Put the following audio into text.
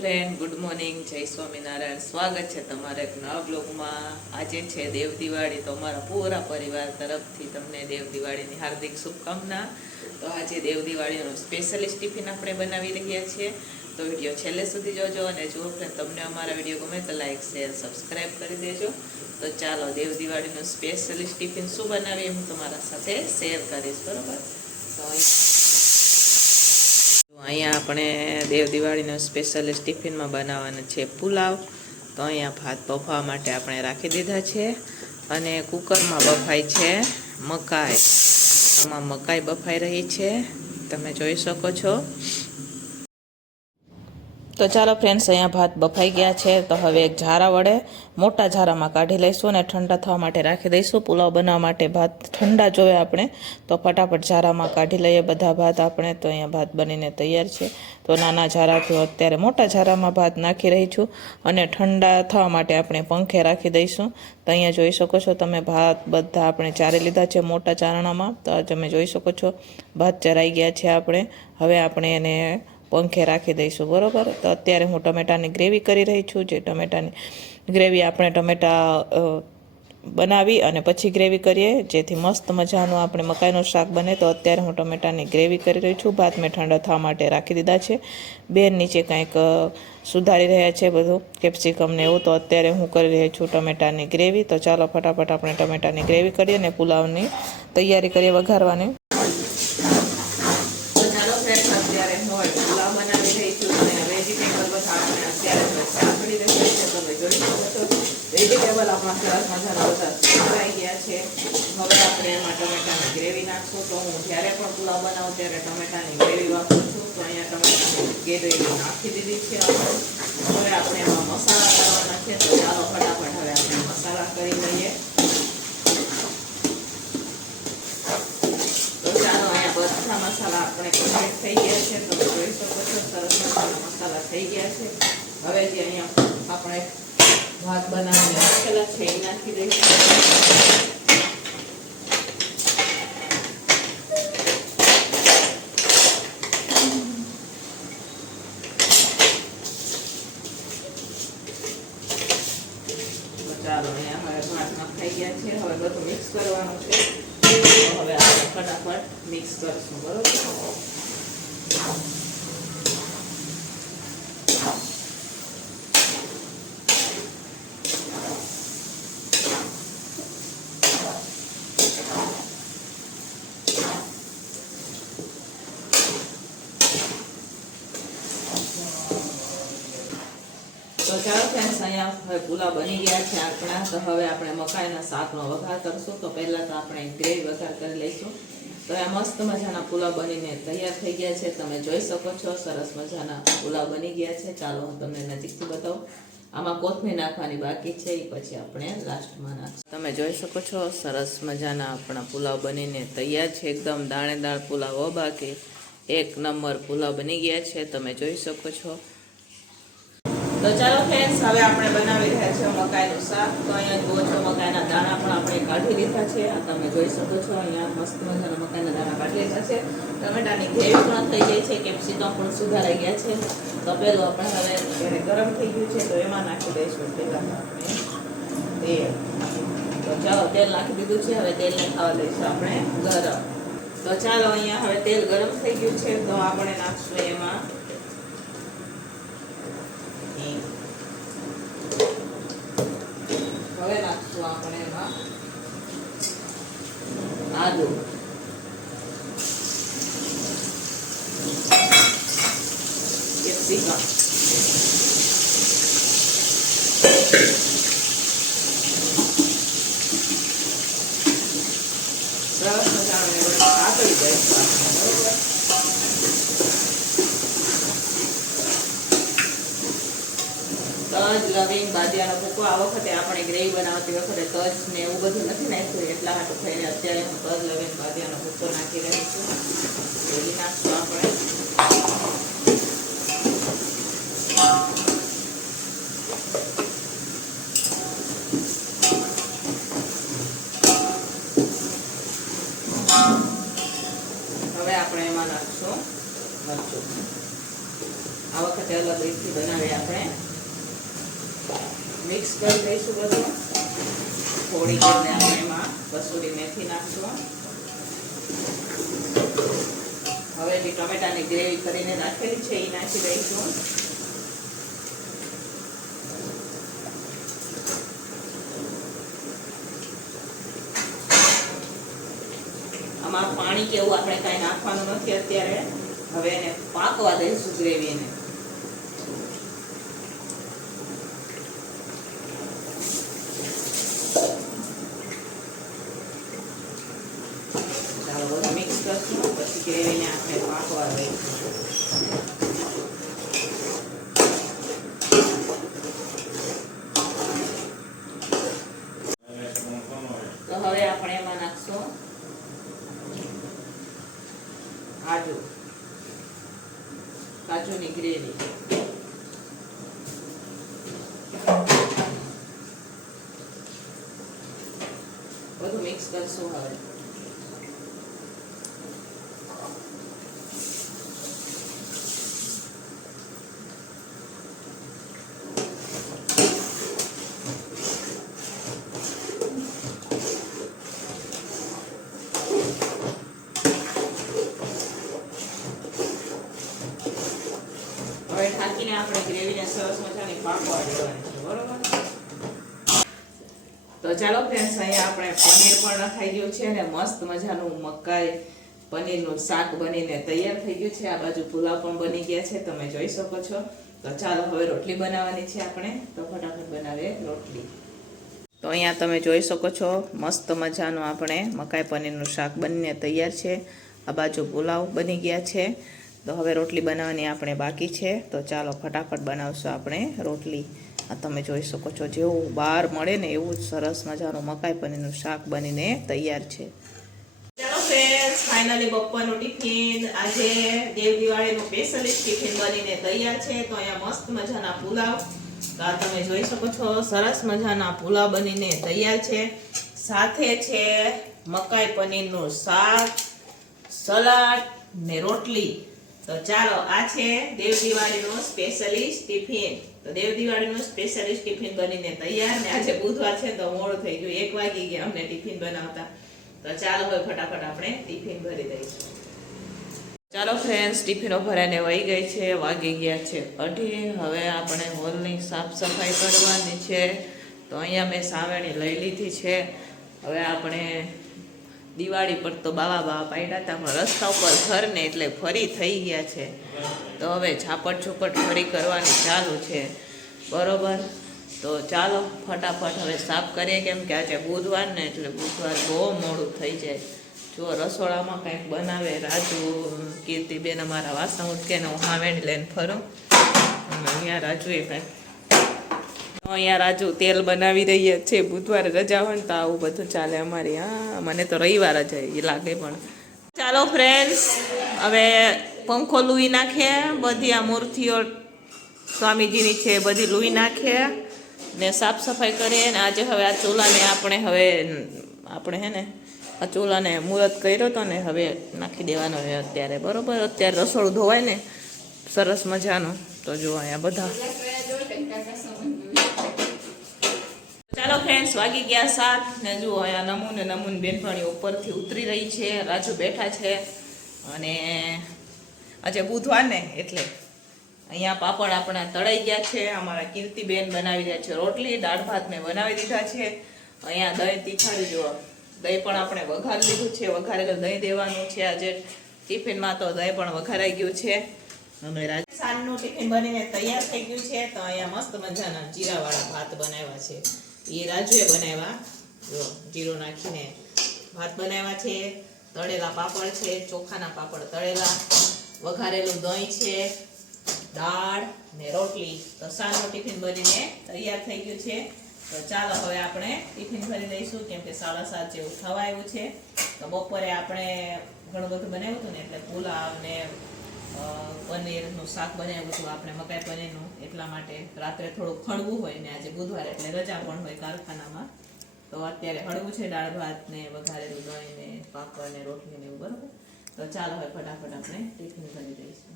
Friend good morning જય સ્વામિનારાયણ. સ્વાગત છે તમારા એક નવા બ્લોગમાં આજે છે દેવ દિવાળી, તો અમારા પૂરા પરિવાર તરફથી તમને દેવ દિવાળીની હાર્દિક શુભકામના. તો આજે દેવ દિવાળીનું સ્પેશિયલિસ્ટ ટિફિન આપણે બનાવી રહ્યા છીએ. તો વીડિયો છેલ્લે સુધી જોજો અને જુઓ ફ્રેન્ડ તમને અમારા વીડિયો ગમે તો લાઈક શેર સબસ્ક્રાઈબ કરી દેજો. તો ચાલો દેવ દિવાળીનું સ્પેશિયલિસ્ટ ટિફિન શું બનાવીએ? હું તમારા સાથે શેર કરીશ, બરાબર? તો અહીંયા આપણે દેવ દિવાળીનો સ્પેશિયલિસ્ટ ટિફિનમાં બનાવવાનો છે પુલાવ. તો અહીંયા ભાત બફાવા માટે આપણે રાખી દીધા છે અને કુકરમાં બફાય છે મકાઈ. એમાં મકાઈ બફાઈ રહી છે. તમે જોઈ શકો છો. તો ચાલો ફ્રેન્ડ્સ અહીંયા ભાત બફાઈ ગયા છે. તો હવે એક ઝારા વડે મોટા ઝારામાં કાઢી લઈશું અને ઠંડા થવા માટે રાખી દઈશું. પુલાવ બનાવવા માટે ભાત ઠંડા જોઈએ આપણે. તો ફટાફટ ઝારામાં કાઢી લઈએ બધા ભાત આપણે. તો અહીંયા ભાત બનીને તૈયાર છે. તો નાના ઝારાથી અત્યારે મોટા ઝારામાં ભાત નાખી રહી છું અને ઠંડા થવા માટે આપણે પંખે રાખી દઈશું. તો અહીંયા જોઈ શકો છો તમે ભાત બધા આપણે ચારી લીધા છે મોટા ચારણામાં તો તમે જોઈ શકો છો, ભાત ચરાઈ ગયા છે આપણે. હવે આપણે એને પંખે રાખી દઈશું, બરાબર? તો અત્યારે હું ટમેટાની ગ્રેવી કરી રહી છું, જે ટમેટાની ગ્રેવી આપણે ટમેટા બનાવી અને પછી ગ્રેવી કરીએ, જેથી મસ્ત મજાનું આપણે મકાઈનું શાક બને. તો અત્યારે હું ટમેટાની ગ્રેવી કરી રહી છું, ભાત મેં ઠંડા થવા માટે રાખી દીધા છે. બેન નીચે કંઈક સુધારી રહ્યા છે બધું, કેપ્સિકમ ને એવું. તો અત્યારે હું કરી રહી છું ટમેટાની ગ્રેવી. તો ચાલો ફટાફટ આપણે ટમેટાની ગ્રેવી કરીએ અને પુલાવની તૈયારી કરીએ વઘારવાની તો ચાલો ફ્રેન્ડ્સ અત્યારે હું પુલાવ બનાવી રહી છું અને વેજીટેબલ બધા આપણે અત્યારે જ સાંકળી રહ્યા છે તમે જોઈ શકો છો હવે આપણે એમાં ટમેટાની ગ્રેવી નાખશું. તો હું જ્યારે પણ પુલાવ બનાવું ત્યારે ટમેટાની ગ્રેવી વાપરું છું. તો અહીંયા ટમેટાની નાખી દીધી છે હવે આપણે મસાલા કરવાના છે મસાલા કરી લઈએ. તો અહીંયા બધા મસાલા આપણે થઈ ગયા છે. તમે જોઈ શકો છો, સરસ મસાલા થઈ ગયા છે. હવે જે અહીંયા આપણે ભાત બનાવીને રાખેલા છે નાખી દઈશું ચાલો અહીંયા હવે ભાત ખાઈ ગયા છે. હવે બધું મિક્સ કરવાનું છે. હવે આપણે ફટાફટ મિક્સ કરશું, બરોબર તો ચાલો ફ્રેન્ડ્સ અહીંયા હવે પુલાવ બની ગયા છે આપણા. તો હવે આપણે મકાઈના શાકનો વઘાર કરશું. તો પહેલાં તો આપણે ગ્રેવી વઘાર કરી લઈશું. તો આ મસ્ત મજાના પુલાવ બનીને તૈયાર થઈ ગયા છે. તમે જોઈ શકો છો, સરસ મજાના પુલાવ બની ગયા છે. ચાલો હું તમને નજીકથી બતાવું. આમાં કોથમીર નાખવાની બાકી છે. એ પછી આપણે લાસ્ટમાં નાખશું. તમે જોઈ શકો છો, સરસ મજાના આપણા પુલાવ બનીને તૈયાર છે. એકદમ દાણેદાર પુલાવ બાકી. એક નંબર પુલાવ બની ગયા છે. તમે જોઈ શકો છો. તો ચાલો ફ્રેન્ડ્સ હવે આપણે બનાવી રહ્યા છીએ મકાઈનું શાક. તો અહીંયા જુઓ છો, મકાઈના દાણા પણ આપણે કાઢી લીધા છે. આ તમે જોઈ શકો છો, અહીંયા મસ્ત મજાના મકાઈના દાણા કાઢી લીધા છે. ટમેટાની ગ્રેવી પણ થઈ ગઈ છે, કેપ્સિકમ પણ સુધારાઈ ગયા છે. તો પેલું આપણે હવે જ્યારે ગરમ થઈ ગયું છે, તો એમાં નાખી દઈશું પહેલાં આપણે. તો ચાલો, તેલ નાખી દીધું છે, હવે તેલને ખાવા દઈશું આપણે ગરમ. તો ચાલો, અહીંયા હવે તેલ ગરમ થઈ ગયું છે, તો આપણે નાખશું એમાં હવે નાખશું આપણે એમાં આદુ કેપ્સિકમ સરસ મજાનું ને બધું કાતરી દઈશું આપણે, બરોબર તજ લવિંગ બાદિયાનો ભૂકો આ વખતે આપણે ગ્રેવી બનાવતી વખતે તજ ને એવું બધું નથી નાખ્યું. એટલા હાટું થઈને અત્યારે હું તજ લવિંગ બાદિયાનો ભૂકો નાખી રહી છું. ગ્રેવી નાખશું આપણે. હવે આપણે એમાં નાખશું. મરચું આ વખતે અલગ રીતથી બનાવીએ આપણે. મિક્સ કરી દઈશું બધું. થોડી એમાં કસૂરી મેથી નાખશું. હવે જે ટમેટાની ગ્રેવી કરીને નાખેલી છે એ નાખી દઈશું. આમાં પાણી કેવું આપણે કાંઈ નાખવાનું નથી અત્યારે. હવે એને પાકવા દઈશું ગ્રેવીને ચાલો કરશું પછી ગ્રેવીને આપણે પાકવા દઈશું તો હવે ગ્રેવી. બધું મિક્સ કરશું હવે ઢાંકીને આપણે ગ્રેવીને સરસ મજાની પાકવા દેવાની છે બરોબર તો ચાલો ફ્રેન્ડ્સ અહીંયા આપણે પનીર પણ નખાઈ ગયું છે અને મસ્ત મજાનું મકાઈ પનીરનું શાક બનીને તૈયાર થઈ ગયું છે. આ બાજુ પુલાવ પણ બની ગયા છે, તમે જોઈ શકો છો. તો ચાલો હવે રોટલી બનાવવાની છે આપણે. તો ફટાફટ બનાવીએ રોટલી. તો અહીંયા તમે જોઈ શકો છો, મસ્ત મજાનું આપણે મકાઈ પનીરનું શાક બનીને તૈયાર છે. આ બાજુ પુલાવ બની ગયા છે. તો હવે રોટલી બનાવવાની આપણે બાકી છે. તો ચાલો ફટાફટ બનાવશું આપણે રોટલી. તમે જોઈ શકો છો, જેવું બહાર મળે ને એવું જ સરસ મજાનું મકાઈ પનીરનું શાક બનીને તૈયાર છે. ચાલો ફ્રેન્ડ્સ ફાઇનલી બપોરનું ટિફિન. આજે દેવ દિવાળીનું સ્પેશિયલિસ્ટ ટિફિન બનીને તૈયાર છે. તો અહીંયા મસ્ત મજાના પુલાવ. આ તમે જોઈ શકો છો, સરસ મજાના પુલાવ બનીને તૈયાર છે. સાથે છે મકાઈ પનીરનું શાક, સલાડ ને રોટલી. તો ચાલો, આ છે દેવ દિવાળીનું સ્પેશિયલિસ્ટ ટિફિન તો દેવ દિવાળીનું સ્પેશિયલિસ્ટ ટિફિન બનીને તૈયાર ને આજે બુધવાર છે તો મોડું થઈ ગયું. એક વાગી ગયા અમને ટિફિન બનાવતા. તો ચાલો હવે ફટાફટ આપણે ટિફિન ભરી દઈશું. ચાલો ફ્રેન્ડ્સ ટિફિનો ભરાઈને વહી ગઈ છે, વાગી ગયા છે અઢી. હવે આપણે હોલની સાફ સફાઈ કરવાની છે. તો અહીંયા મેં સાવેણી લઈ લીધી છે. હવે આપણે દિવાળી પર તો બાવા બાવા પાડ્યા હતા પણ રસ્તા ઉપર ઘર ને એટલે ફરી થઈ ગયા છે. તો હવે છાપટ છુપટ ફરી કરવાની ચાલુ છે. બરોબર? તો ચાલો, ફટાફટ હવે સાફ કરીએ કેમ કે આજે બુધવાર ને એટલે બુધવાર બહુ મોડું થઈ જાય. જો રસોડામાં કંઈક બનાવે, રાજુ, કીર્તિબેન અમારા વાસણ ઉટકે ને હું હાવેણ લઈને ફરું. અહીંયા રાજુએ કંઈક અહીંયા રાજુ તેલ બનાવી રહ્યા છે, બુધવારે રજા હોય ને તો આવું બધું ચાલે અમારી. હા, મને તો રવિવાર જ એ લાગે પણ. ચાલો ફ્રેન્ડ્સ હવે પંખો લૂઈ નાખે, બધી આ મૂર્તિઓ સ્વામીજીની છે બધી લૂઈ નાખે ને સાફ સફાઈ કરીએ ને આજે હવે આ ચૂલાને આપણે હવે, આપણે હે ને, આ ચૂલાને મુહૂર્ત કર્યો હતો ને હવે નાખી દેવાનો છે અત્યારે, બરોબર? અત્યારે રસોડું ધોવાય ને, સરસ મજાનું. તો જુઓ અહીંયા બધા. ચાલો ફ્રેન્ડ્સ વાગી ગયા સાત ને જુઓ આ નમૂન નમૂન બેનપણી ઉપરથી ઉતરી રહી છે, રાજુ બેઠા છે અને આજે બુધવાર ને એટલે અહીંયા પાપડ આપણા તળાઈ ગયા છે, અમારા કીર્તિબેન બનાવી રહ્યા છે રોટલી, દાળ ભાત મેં બનાવી દીધા છે. અહીંયા દહીં તીખાડી જુઓ, દહીં પણ આપણે વઘારી લીધું છે વઘારેલું દહીં દેવાનું છે, આજે ટિફિનમાં તો દહીં પણ વઘારાઈ ગયું છે. અમે રાજસ્થાનનું ટિફિન બનીને તૈયાર થઈ ગયું છે, તો અહીંયા મસ્ત મજાના જીરાવાળા ભાત બનાવ્યા છે. એ રાજુએ બનાવ્યા. જો, જીરો નાખીને ભાત બનાવ્યા છે, તળેલા પાપડ છે, ચોખાના પાપડ તળેલા, વઘારેલું દહીં છે, દાળ ને રોટલી. તો સાંજનો ટિફિન બનીને તૈયાર થઈ ગયું છે. તો ચાલો હવે આપણે ટિફિન ભરી દઈશું, કેમ કે સાડા સાત જેવું થવા આવ્યું છે. તો બપોરે આપણે ઘણું બધું બનાવ્યું હતું ને, એટલે પુલાવ ને પનીરનું શાક બનાવ્યું હતું આપણે, મકાઈ પનીરનું, એટલા માટે. રાત્રે થોડું ખણવું હોય ને આજે બુધવાર એટલે રજા પણ હોય કારખાનામાં. તો અત્યારે હળવું છે, દાળ ભાત ને વઘારેલું દહીં ને પાપડ ને રોટલી ને એવું, બરોબર? તો ચાલો હવે ફટાફટ આપણે ટિફિન કરી દઈશું.